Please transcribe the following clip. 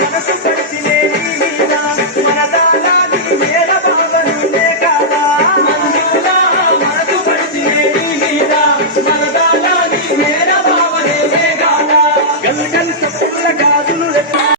మనసు పడిచినే నీ మీద మనదానా నీ మేడ బావనులే కాదా మంజులా మనసు పడిచినే నీ మీద మనదానా నీ మేడ బావనులే కాదా గల్ గల్